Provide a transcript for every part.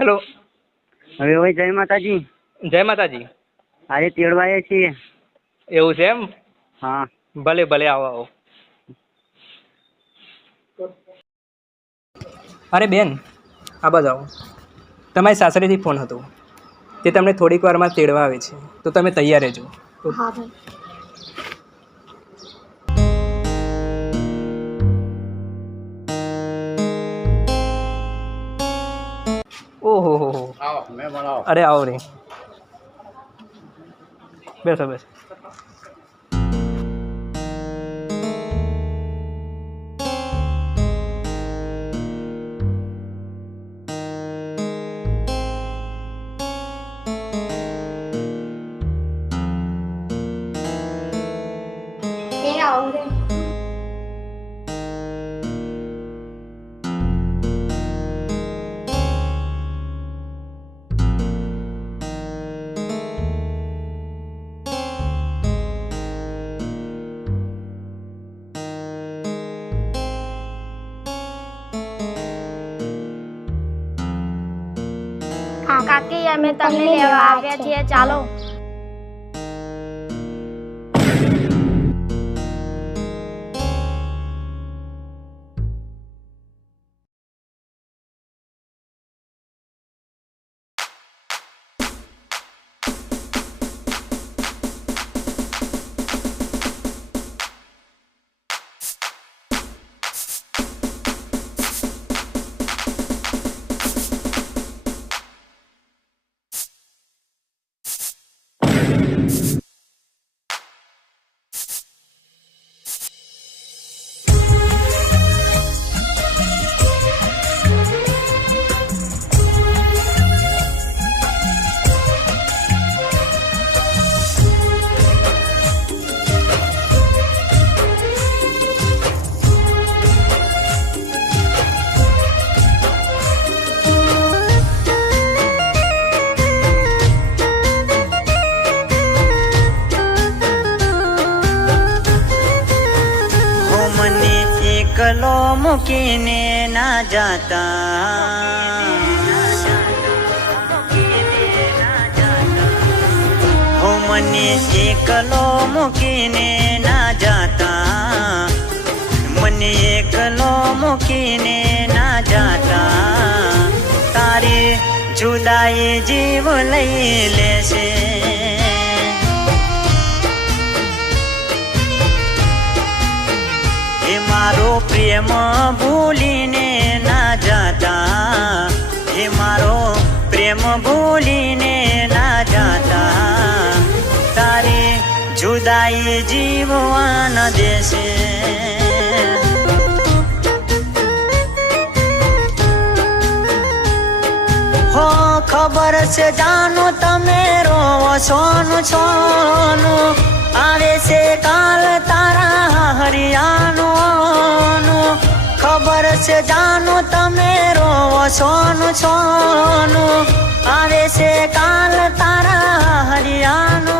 Hello. હવે ભાઈ જય માતાજી. જય માતાજી. આજે તેડવાએ છીએ. એવું છે એમ? હા. ભલે ભલે આવો આવો. અરે બેન આ બાજુ આવો. તમારી સાસરેથી ફોન હતો. તે તમને થોડીક વારમાં તેડવા આવે છે. તો તમે તૈયાર રહેજો. હા ભાઈ. ઓહો હો હો. અરે આવો રે બેસો બેસો. કાકી અમે તમને લેવા આવ્યા છીએ. ચાલો. એકલો મૂકીને ના જાતા હો મને એકલો મૂકીને ના જાતા મને એકલો મૂકીને ના જાતા તારી જુદાઈ જીવ લઈ લેશે મારો પ્રેમ ભૂલીને ના જાતા. હે મારો પ્રેમ ભૂલીને ના જાતા. તારી જુદાઈ જીવવા દેશે. હો, ખબર છે જાનો તમે રોવો, સોનું સોનું. આવે છે કાલ હરિયાનું ખબર છે, જાનું તમે રોવો સોનું સોનું આવે છે કાલ તારા હરિયાનું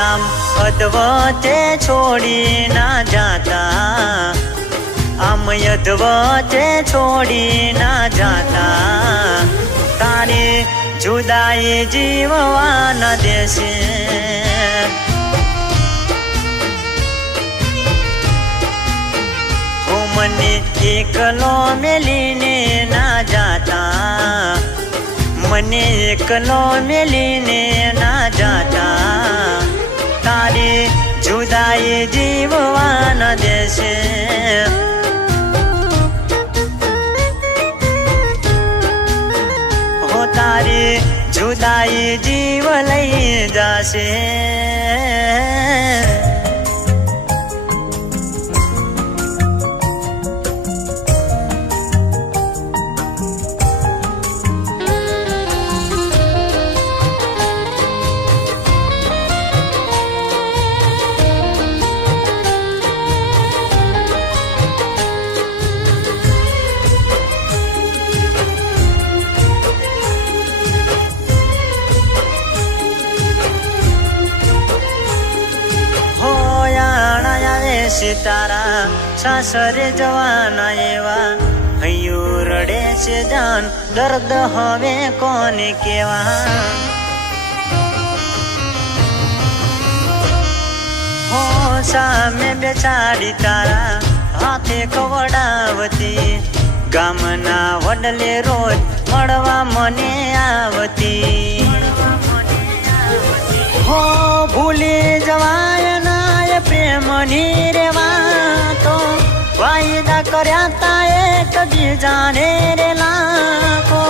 આમ અદવતે છોડી ના જાતા. આમ અદવતે છોડી ના જાતા. તારી જુદાઈ જીવવા ન દેશે. મને એકલો મેલીને ના જાતા મને એકલો મેલીને ના જાતા તારી જુદાઈ જીવવા ન દેશે હો તારી જુદાઈ જીવ લઈ જશે સિતારા સાસરે જવાના એવા. હૈયું રડે છે જાન, દર્દ હવે કોને કેવા? હો સામે બેસાડી તારા, હાથે કવડાવતી. ગામના વડલે રોજ મળવા મને આવતી. હો ભૂલી જવાય પ્રેમની રે વાતો વાયદા કર્યા તા એક બીજાને રે લાખો.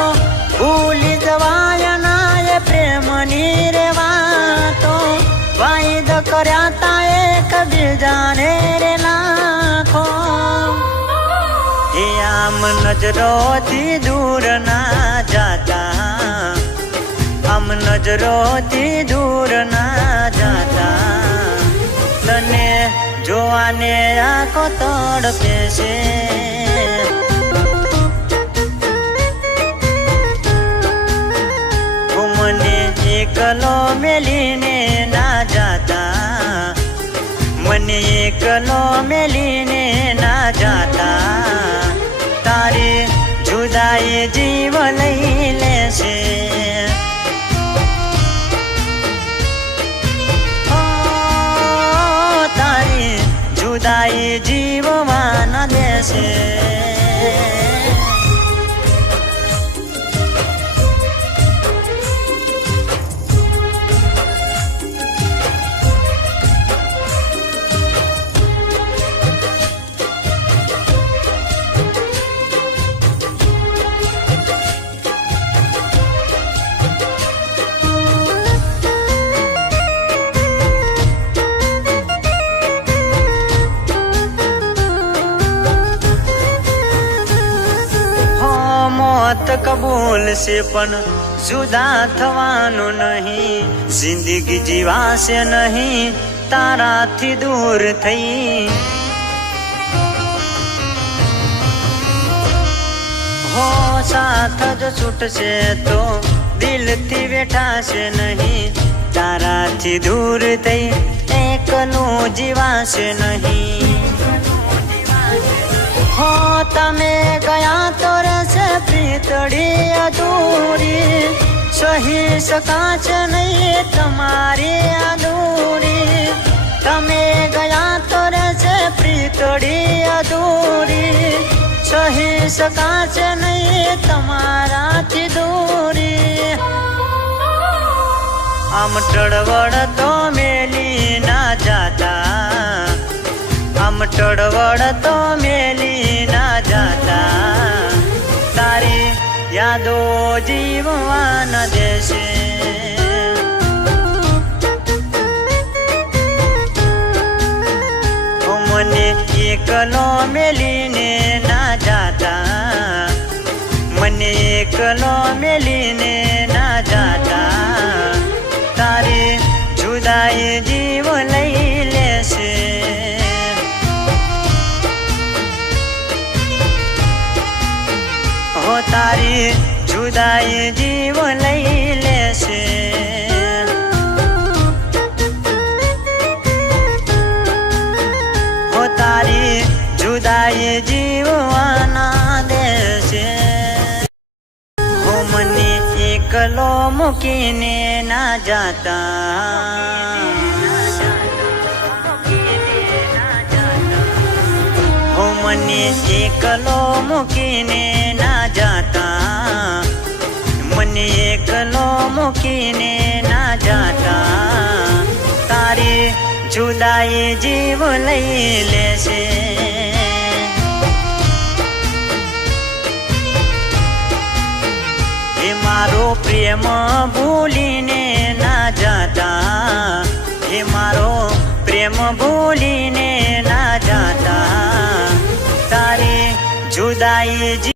ભૂલી જવાય ના એ પ્રેમની રે વાતો વાયદા કર્યા તા એક બીજાને રે લાખો. એ આમ નજરોથી દૂર ના જાતા આમ નજરોથી દૂર જોવાને આખો તડપે છે. મને એકલો મેલીને ના જાતા. મને એકલો મેલીને ના જાતા. તારી જુદાઈ જીવ લઈ લેશે. ન મોત કબૂલ છે પણ જુદા થવાનું નહીં જિંદગી જીવાશે નહીં તારાથી દૂર થઈ હો સાથ જ છૂટશે તો દિલથી બેઠાશે નહીં તારાથી દૂર થઈ એકનું જીવાશે નહીં હો, તમે ગયા તો રહેશે પ્રીતડી અધૂરી. સહી શકાશે નહીં તમારી અધૂરી. તમે ગયા તો રહેશે પ્રીતડી અધૂરી. સહી શકાશે નહીં તમારાથી દૂરી. આમ ટળવળ તો મેલી ના જાતા. આમ ટળવળ તો મેલી યાદો જીવવાન દેશે. મને એકલો મેલીને ના જાતા. મને એકલો મેલીને ના જાતા. તારી જુદાઈ જીવ જુદાઈ જીવ લઈ લેશે. હો તારી જુદાઈ જીવવાના દેશે. હો મને એકલો મૂકીને ના જાતા. મને એકલો મૂકીને ના મને એકલો મૂકીને ના જાતા. તારી જુદાઈ જીવ લઈ લેશે. એ મારો પ્રેમ ભૂલીને ના જાતા. એ મારો પ્રેમ ભૂલીને ના જાતા. તારી જુદાઈ